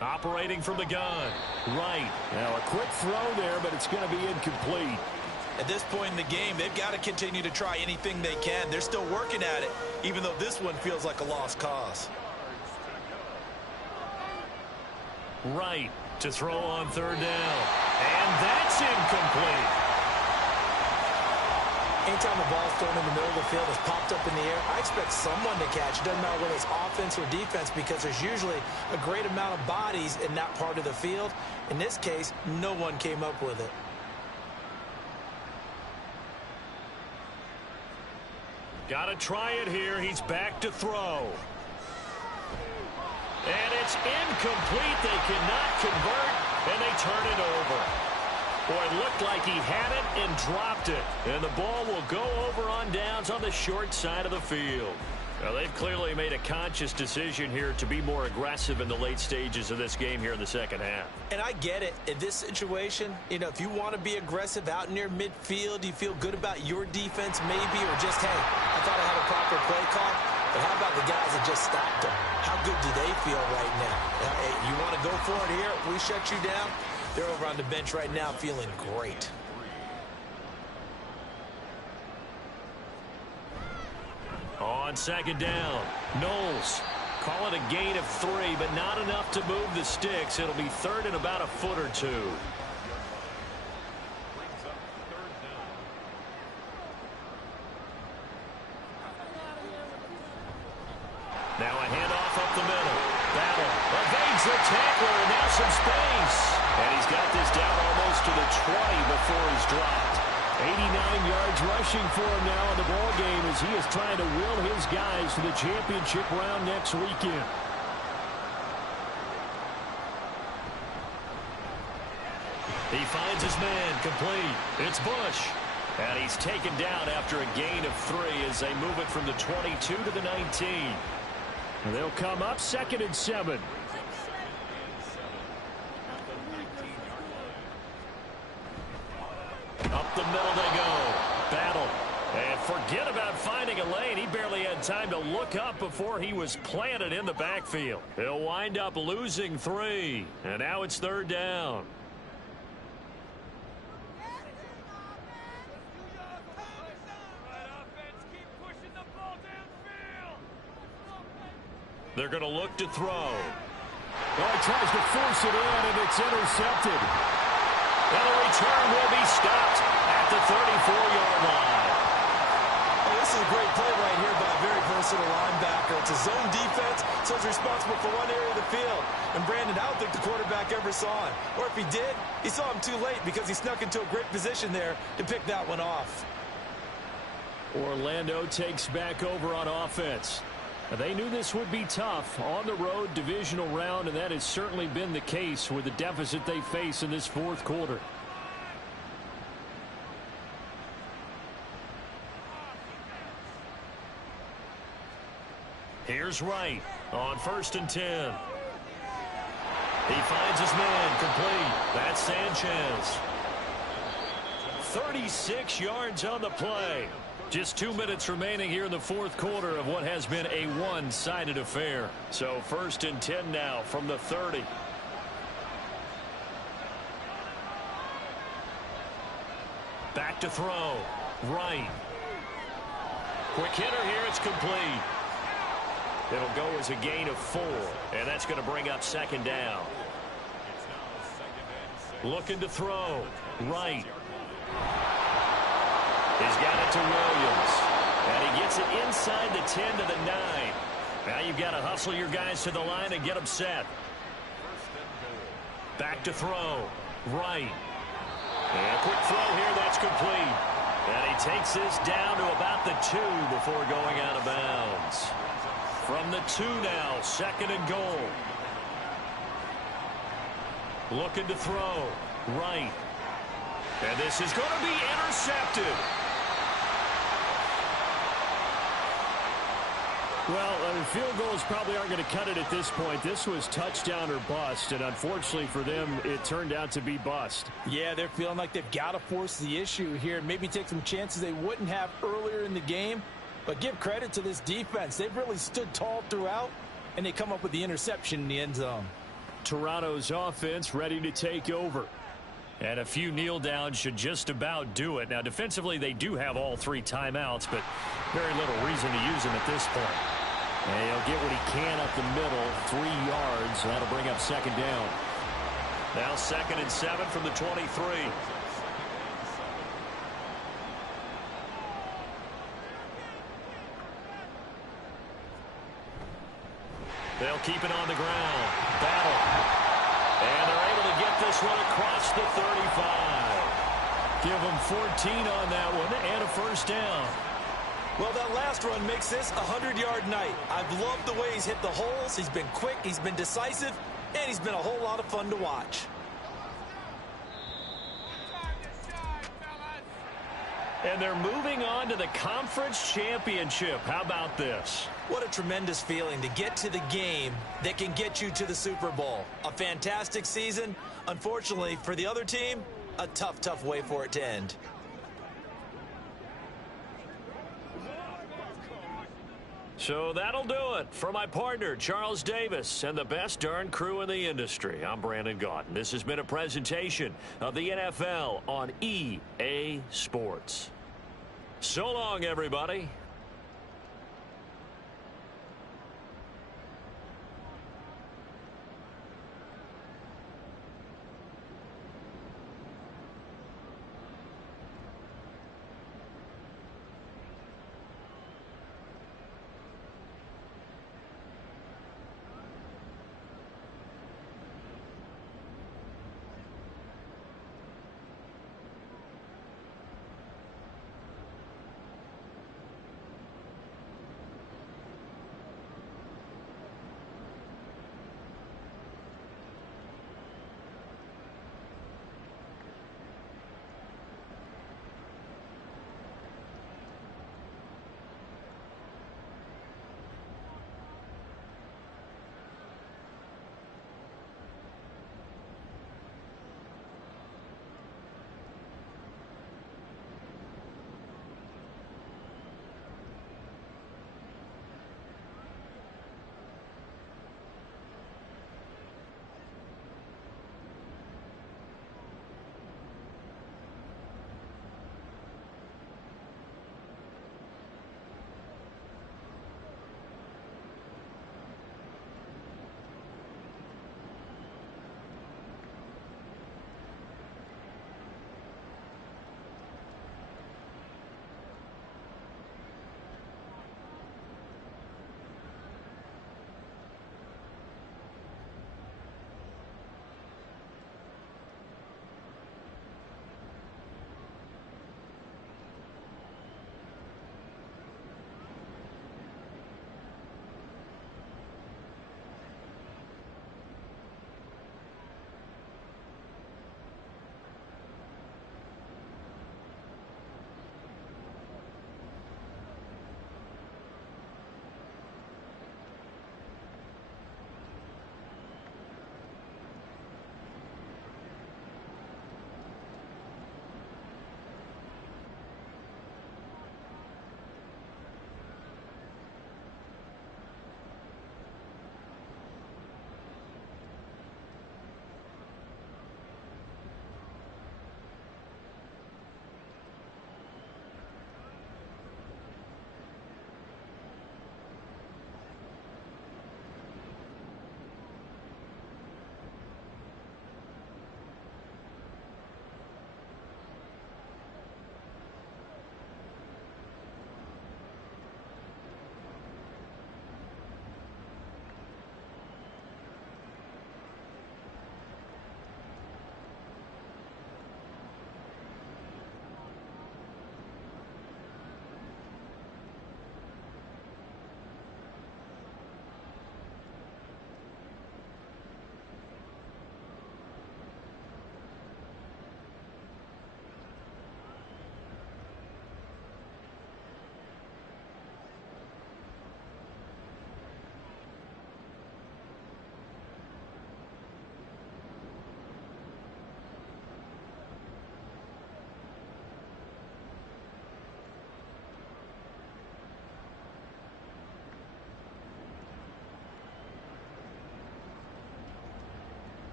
line. Operating from the gun. Right. Now a quick throw there, but it's going to be incomplete. At this point in the game, they've got to continue to try anything they can. They're still working at it, even though this one feels like a lost cause. Right to throw on 3rd down. And that's incomplete. Anytime the ball's thrown in the middle of the field, it's popped up in the air, I expect someone to catch. It doesn't matter whether it's offense or defense, because there's usually a great amount of bodies in that part of the field. In this case, no one came up with it. Got to try it here. He's back to throw. And it's incomplete. They cannot convert, and they turn it over. Boy, it looked like he had it and dropped it. And the ball will go over on downs on the short side of the field. Now, they've clearly made a conscious decision here to be more aggressive in the late stages of this game here in the 2nd half. And I get it. In this situation, you know, if you want to be aggressive out near midfield, you feel good about your defense maybe, or just, hey, I thought I had a proper play call. But how about the guys that just stopped them? How good do they feel right now? Hey, you want to go for it here? We shut you down. They're over on the bench right now feeling great. On 2nd down, Knowles call it a gain of 3, but not enough to move the sticks. It'll be 3rd and about a foot or 2. Brings up 3rd down. Now a handoff the middle. Battle. Evades the tackler, and now some space. And he's got this down almost to the 20 before he's dropped. 89 yards rushing for him now in the ball game as he is trying to will his guys to the championship round next weekend. He finds his man complete. It's Bush. And he's taken down after a gain of 3 as they move it from the 22 to the 19. And they'll come up 2nd and 7. Up the middle they go. Battle. And forget about finding a lane. He barely had time to look up before he was planted in the backfield. He'll wind up losing 3. And now it's 3rd down. They're going to look to throw. Well, he tries to force it in, and it's intercepted. And the return will be stopped at the 34-yard line. Oh, this is a great play right here by a very versatile linebacker. It's a zone defense, so he's responsible for one area of the field. And Brandon, I don't think the quarterback ever saw him. Or if he did, he saw him too late because he snuck into a great position there to pick that one off. Orlando takes back over on offense. They knew this would be tough on the road divisional round, and that has certainly been the case with the deficit they face in this 4th quarter. Here's Wright on 1st and 10. He finds his man complete. That's Sanchez. 36 yards on the play. Just 2 minutes remaining here in the 4th quarter of what has been a one-sided affair. So 1st and 10 now from the 30. Back to throw. Right. Quick hitter here. It's complete. It'll go as a gain of 4. And that's going to bring up 2nd down. Looking to throw. Right. He's got it to Williams. And he gets it inside the 10 to the 9. Now you've got to hustle your guys to the line and get them set. Back to throw. Right. And a quick throw here. That's complete. And he takes this down to about the 2 before going out of bounds. From the 2 now, 2nd and goal. Looking to throw. Right. And this is going to be intercepted. Well, field goals probably aren't going to cut it at this point. This was touchdown or bust, and unfortunately for them, it turned out to be bust. Yeah, they're feeling like they've got to force the issue here, maybe take some chances they wouldn't have earlier in the game. But give credit to this defense. They've really stood tall throughout, and they come up with the interception in the end zone. Toronto's offense ready to take over. And a few kneel downs should just about do it. Now, defensively, they do have all 3 timeouts, but very little reason to use them at this point. And he'll get what he can up the middle, 3 yards. That'll bring up 2nd down. Now 2nd and 7 from the 23. They'll keep it on the ground. Battle. And they're able to get this one across the 35. Give them 14 on that one and a 1st down. Well, that last run makes this a 100-yard night. I've loved the way he's hit the holes. He's been quick, he's been decisive, and he's been a whole lot of fun to watch. And they're moving on to the conference championship. How about this? What a tremendous feeling to get to the game that can get you to the Super Bowl. A fantastic season. Unfortunately, for the other team, a tough, tough way for it to end. So that'll do it for my partner, Charles Davis, and the best darn crew in the industry. I'm Brandon Gaudin. This has been a presentation of the NFL on EA Sports. So long, everybody.